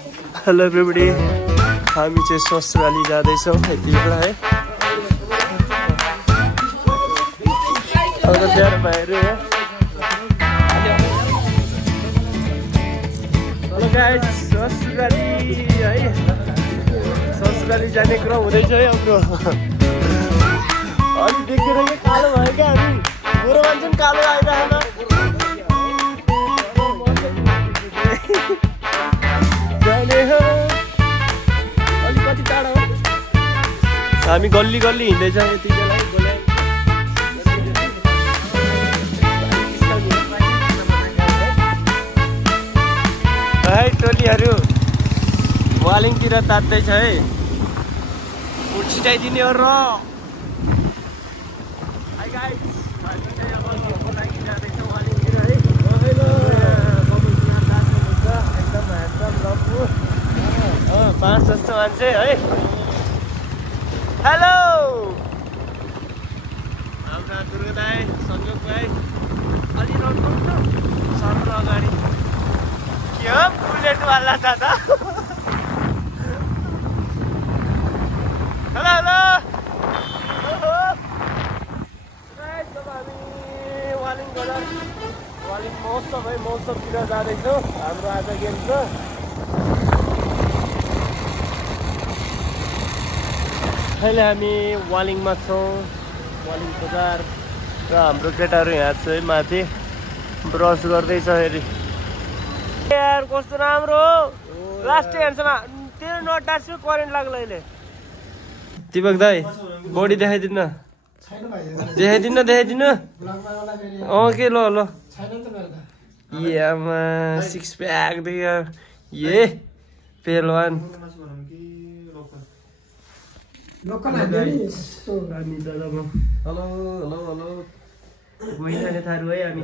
Hello everybody, हामी चाहिँ ससुराली जाँदैछौँ यति बेला है। अब प्यारो भाइहरू है। हेलो गाइस, ससुराली है, ससुराली जाने क्रम हुँदैछ है हाम्रो। अलि देखेर के कालो भयो क्या, हामी गोरो मान्छे पनि कालो आइरहेन। अलिकति टाढा हो, हामी गल्ली गल्ली हिँड्दैछ यति बेला है। टोलीहरू वालिङतिर तात्दैछ है, उठ छिटाइदिने हो र। पाँच जस्तो मान्छे है। हेलो हाम्रा दुर्गा दाई, संजोग भाइ, अलि राउन्ड सर अगाडि के हो बुलेटवाला दादा। हेलो हेलो, हामी वालिङ बजार, वालिङ महोत्सव है, महोत्सवतिर जाँदैछौँ। हाम्रो आज गेम छ। अहिले हामी वालिङमा छौँ, वालिङ बजार, र हाम्रो केटाहरू यहाँ छ है माथि ब्रस गर्दैछ। फेरि यार कस्तो राम्रो हो, लास्ट हेर्छमा तेरो नटार्छु, करेन्ट लाग्ला अहिले। दिपक दाई बडी देखाइदिनु, देखाइदिनु देखाइदिनु। के ल ल यामा सिक्स प्याक देखियो, ये पेलवान। हामी दादामा हेलो हेलो हेलो महिनाले थारू है हामी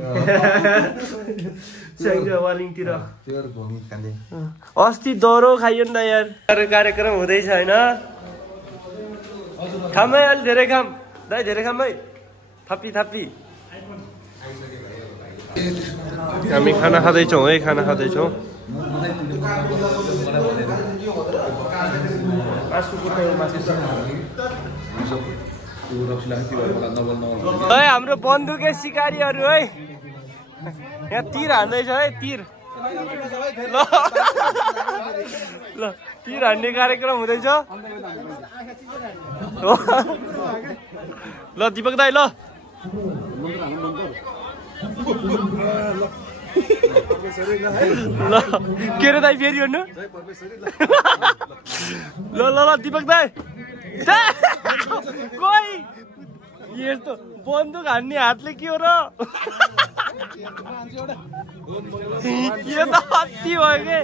वालिङतिर। अस्ति दह्रो खाइयो नि त यार, कार्यक्रम हुँदैछ होइन। खाम है, अलि धेरै खाम दाइ, धेरै खाम है, थप्पी थप्पी। हामी खाना खाँदैछौँ है, खाना खाँदैछौँ। है हाम्रो बन्दुके सिकारीहरू है, यहाँ तीर हान्दैछ है, तीर। ल तीर हान्ने कार्यक्रम हुँदैछ। ल दिपक दाई ल ल के रे दाई फेरि हेर्नु। ल ल ल दिपक दाई, कोही यस्तो बन्दुक हान्ने हातले के हो र, यो त अति भयो के।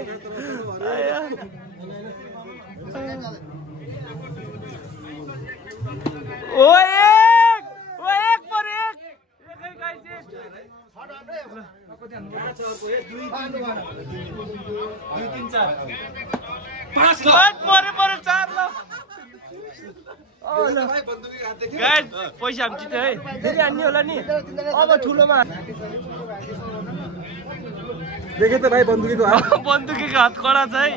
ओ एक पर एक पैसा हामी जित्यो है, फेरि हान्ने होला नि अब ठुलोमा। देखे त भाइ बन्दुकीको हात, बन्दुकीको हात कडा छ है।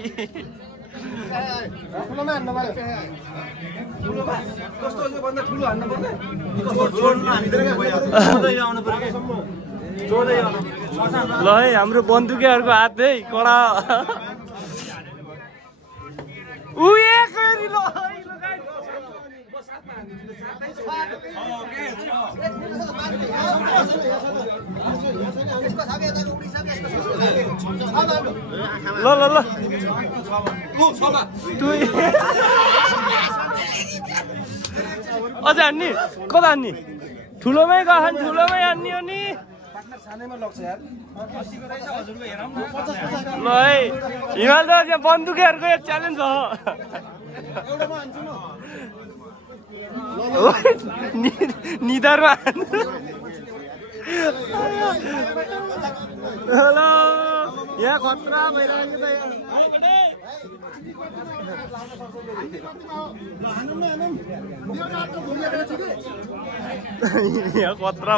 ल है हाम्रो बन्दुकेहरूको हात है कडा। ल ल ल अझै हान्ने, कता हान्ने? ठुलोमै गयो, ठुलोमै हान्ने हो नि। ल है हिमाल त त्यहाँ बन्दुकेहरूको एक च्यालेन्ज हो। निधारमा हेलो यहाँ खतरा भइरहेको त यहाँ खतरा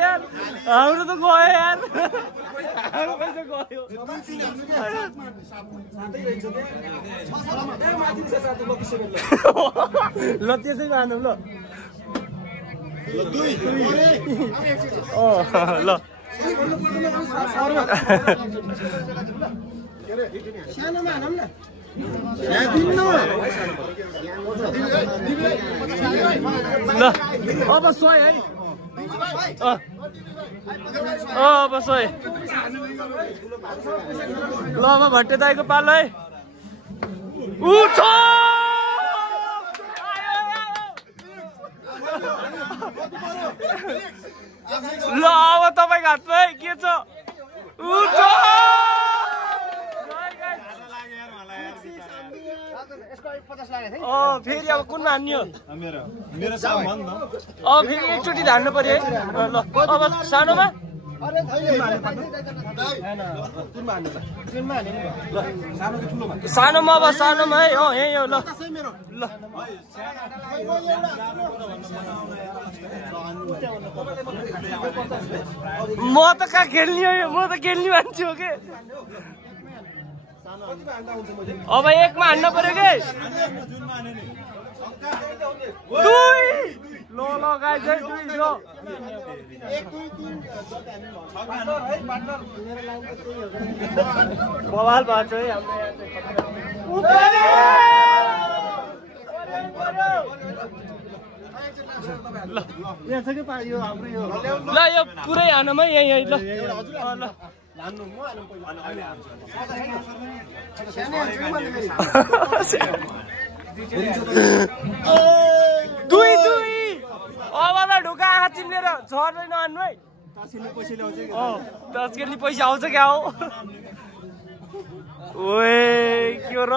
यार, हाम्रो त गयो यार। ल त्यसै मानौँ ल ल सानोमा हानौँ न ल अब सोय है अब सोय ल अब भट्टे दाइको पालो है उठ ल अब तपाईँको हातमा है के छ उठ फेरि अब कुनमा हान्ने हो फेरि एकचोटि धान्नु पर्यो है ल अब सानोमा सानोमा अब सानोमा है यही हो ल ल म त कहाँ खेल्ने हो म त खेल्ने मान्छे हो के अब एकमा हान्नु पर्यो के दुई ल ल गाइस है दुई ल बवाल भएको छ है हाम्रो ल यो पुरै हानौँ है यही ल ल दुई दुई अब त ढुका आँखा चिम्लेर झर्दैन हान्नु है तस्केली पैसा आउँछ क्या हो ओए के र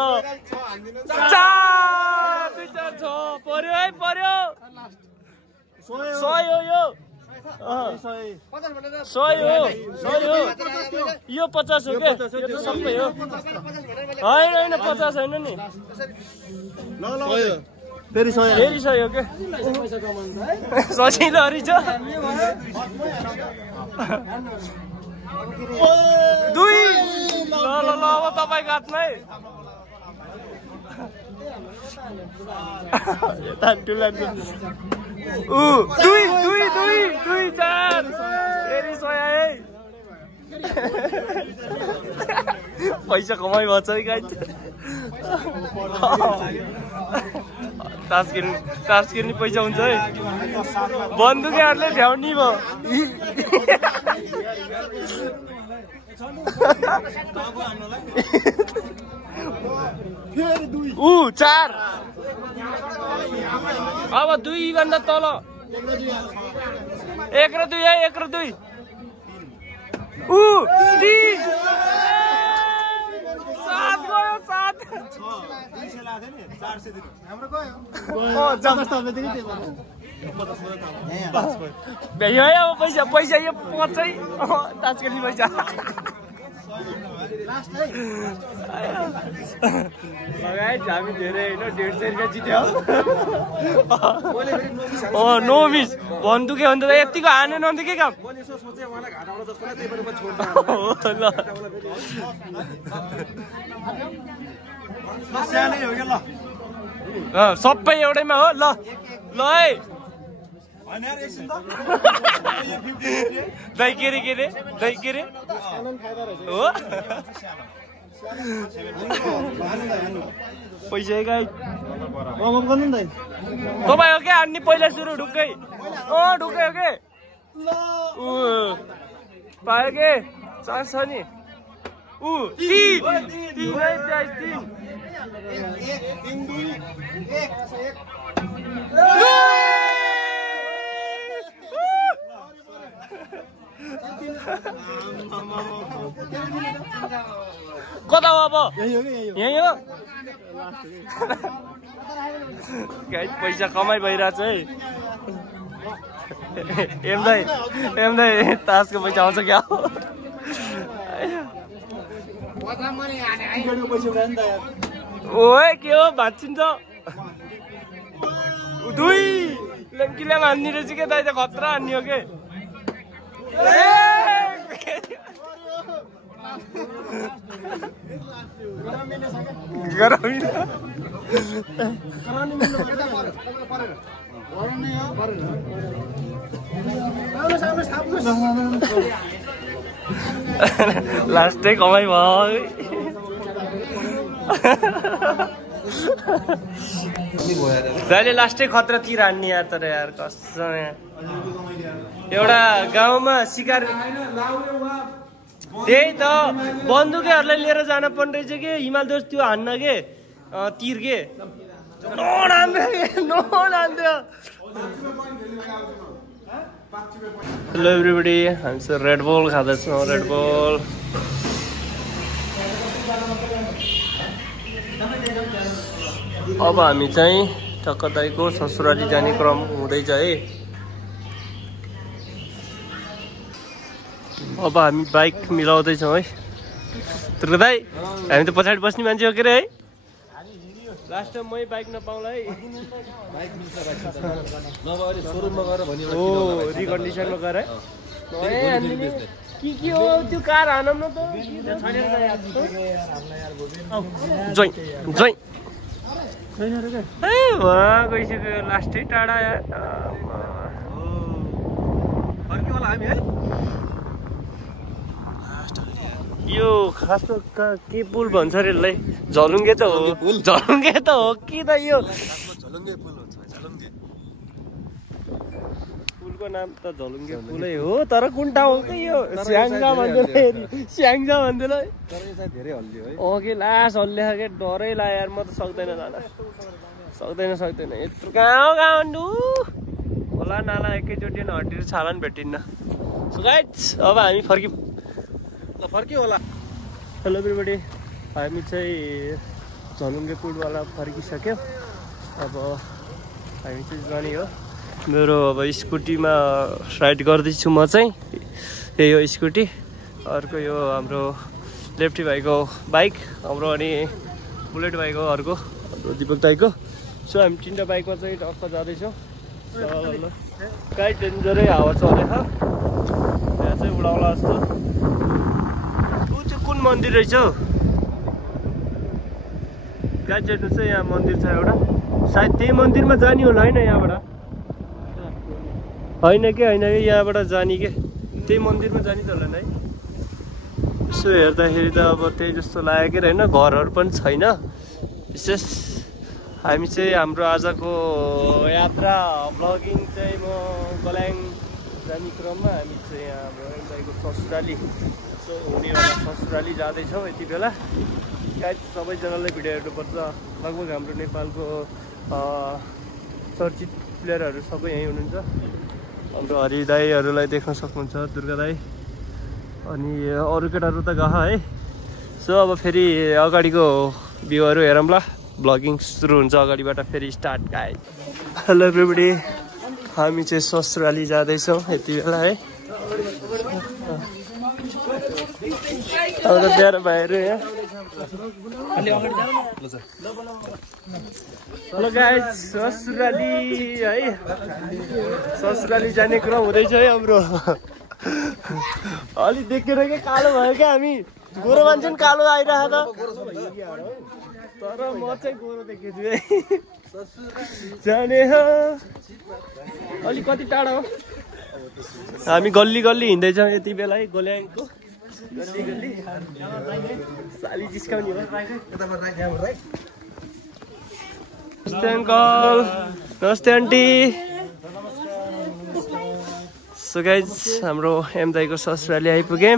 4 पर्यो है पर्यो 100 हो यो 100 हो यो 50 हो के यो त सबै हो होइन 50 होइन नि फेरि 100 हो के सजिलो रहेछ दुई ल ल ल अब तपाईँको हातमा है दुई दुई दुई दुई 4 फेरि 100 है पैसा कमाइ भएछ है गाइस तास खेल्ने पैसा हुन्छ है बन्दुकहरूले भ्याउनी भयो 4 अब 2 भन्दा तल 1 र 2 है 1 र 2 3 7 गयो 7 भ्यायो है अब पैसा यो 5 है तास खेल्ने पैसा लगायत हामी धेरै होइन 150 रुपियाँ जित्यो नो मिस भन्नु के भन्दा यतिको हानेन अन्त के काम सबै एउटैमा हो ल ल है दही के रे हो पैसा गाई तपाईँ हो क्या हान्ने पहिला सुरु ढुक्कै ढुक्कै हो के पायो के चान्स छ नि 3 कता हो अब यही हो गाइस पैसा कमाइ भइरहेछ है एम दाइ तासको पैसा आउँछ क्या ओए के हो भाँचिन्छ 2 लेम्किल्याङ हान्ने रहेछ के दाइ त खतरा हान्ने हो के लास्टै कमाइ भयो दाइले लास्टै खतरा तिर हान्ने यार तर यार कसम एउटा गाउँमा शिकार त्यही त बन्दुकहरूलाई लिएर जान पर्ने रहेछ कि हिमाल दोष त्यो हान्न के तीर के हेलो एभ्रीबडी हामी चाहिँ रेड बल खाँदैछौँ रेड बल अब हामी चाहिँ ठक्क दाइको ससुराली जाने क्रम हुँदैछ है अब हामी बाइक मिलाउँदैछौँ है तुर्क दाइ हामी त पछाडि बस्ने मान्छे हो के अरे है लास्ट टाइम मै बाइक नपाउँला है ओ रिकन्डिसनमा गएर है के हो त्यो कार हानौँ न त वहाँ गइसक्यो लास्टै टाढा यो खासमा के पुल भन्छ अरे यसलाई झलुङ्गे त हो झलुङ्गे त हो कि त यो पुलको नाम त झलुङ्गे पुलै हो तर कुन ठाउँ हो कि यो स्याङ्जा भन्दैन स्याङ्जा भन्दैन अघि लास हल्लिया के डरै लाग्यो यार म त सक्दैन जान सक्दैन यत्रो गाउँ गाउँ खोला नाला एकैचोटि हड्डी छाला नि भेटिन्न सो गाइस अब हामी फर्क्यौँ होला हेलो एभ्रीबडी हामी चाहिँ झलुङ्गे पुलवाला फर्किसक्यो अब हामी चाहिँ जाने हो मेरो अब स्कुटीमा राइड गर्दैछु म चाहिँ यही हो स्कुटी अर्को यो हाम्रो लेफ्टी भाइको बाइक हाम्रो अनि बुलेट भाइको अर्को दिपक दाइको सो हामी तिनवटा बाइकमा चाहिँ टक्क जाँदैछौँ गाइड डेन्जरै हावा चलेछ यहाँ चाहिँ उडाउला जस्तो कुन मन्दिर रहेछ गाइड हेर्नु चाहिँ यहाँ मन्दिर छ एउटा सायद त्यही मन्दिरमा जाने होला होइन यहाँबाट होइन कि यहाँबाट जाने के त्यही मन्दिरमा जाने त होला नि है यसो हेर्दाखेरि त अब त्यही जस्तो लाग्यो कि होइन घरहरू पनि छैन विशेष हामी चाहिँ हाम्रो आजको यात्रा भ्लगिङ चाहिँ म गल्याङ जाने क्रममा हामी चाहिँ यहाँ हाम्रो दाइको ससुराली हुनेवाला ससुराली जाँदैछौँ यति बेला गाइड सबैजनालाई भिडियो हेर्नुपर्छ लगभग हाम्रो नेपालको चर्चित प्लेयरहरू सबै यहीँ हुनुहुन्छ हाम्रो हरि दाईहरूलाई देख्न सक्नुहुन्छ दुर्गा दाई अनि अरू केटाहरू त गह है सो अब फेरि अगाडिको भ्यूहरू हेरौँ ल भ्लगिङ सुरु हुन्छ अगाडिबाट फेरि स्टार्ट गाइड हेलो एभ्रीबडी हामी चाहिँ ससुराली जाँदैछौँ यति बेला है अब त प्यारो भाइहरू यहाँ हेलो गाइज ससुराली है ससुराली जाने क्रम हुँदैछ है हाम्रो अलि देखेर के कालो भयो क्या हामी गोरो मान्छे पनि कालो आइरहेको त तर म चाहिँ गोरो देखेछु है जाने हो अलि कति टाढा हो हामी गल्ली गल्ली हिँड्दैछौँ यति बेला है गोल्याङको गल्ली गल्ली साली जिस्काउने हो नमस्ते अङ्कल नमस्ते आन्टी सो गाइज हाम्रो एम दाइको ससुराली आइपुग्यौँ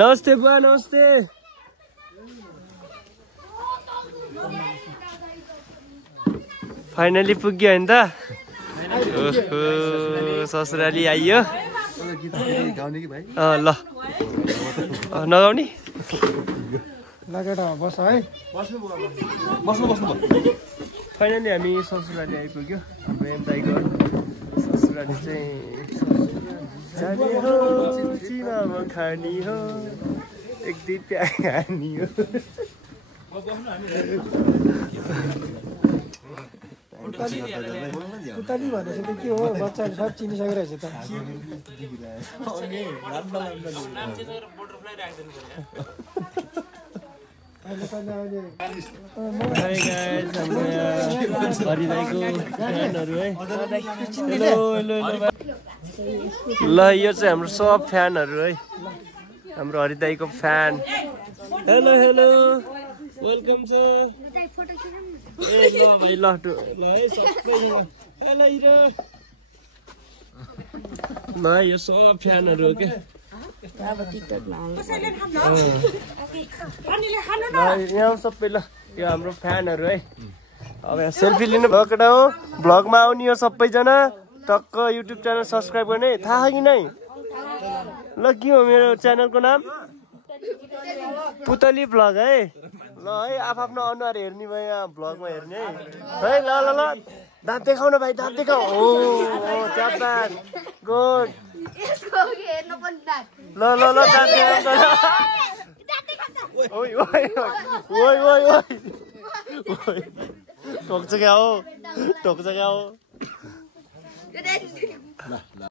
नमस्ते बुवा नमस्ते फाइनली पुग्यो होइन त ससुराली आइयो ल नगाउने फाइनली हामी ससुराली आइपुग्यो हाम्रो एम दाइको ससुराली चाहिँ जाने हो चिनामा खानी हो एक दुई प्याज खानी हो पुतली भनेपछि त के हो बच्चाले सब चिनिसकेको रहेछ त Hi guys, हाम्रो यहाँ हरिदाईको फ्यानहरू है हेलो हेलो ल यो चाहिँ हाम्रो सब फ्यानहरू है हाम्रो हरिदाईको फ्यान हेलो हेलो वेलकम छ ए ल भाइ ल है सबैजना हेलो हिरो ल यो सब फ्यानहरू हो के यहाँ सबै ल यो हाम्रो फ्यानहरू है अब यहाँ सेल्फी लिनु भएको केटा हो भ्लगमा आउने हो सबैजना टक्क युट्युब च्यानल सब्सक्राइब गर्ने थाहा कि नै ल के हो मेरो च्यानलको नाम पुतली भ्लग है ल है आफ्नो अनुहार हेर्ने भयो यहाँ भ्लगमा हेर्ने है ल ल ल दाँत देखाउ न भाइ दाँत देखाउ हो च्यापान गुड ल ल ल दाँत देखाउ ओइ ओइ ओइ ओइ ओइ ठोक्छ क्या हो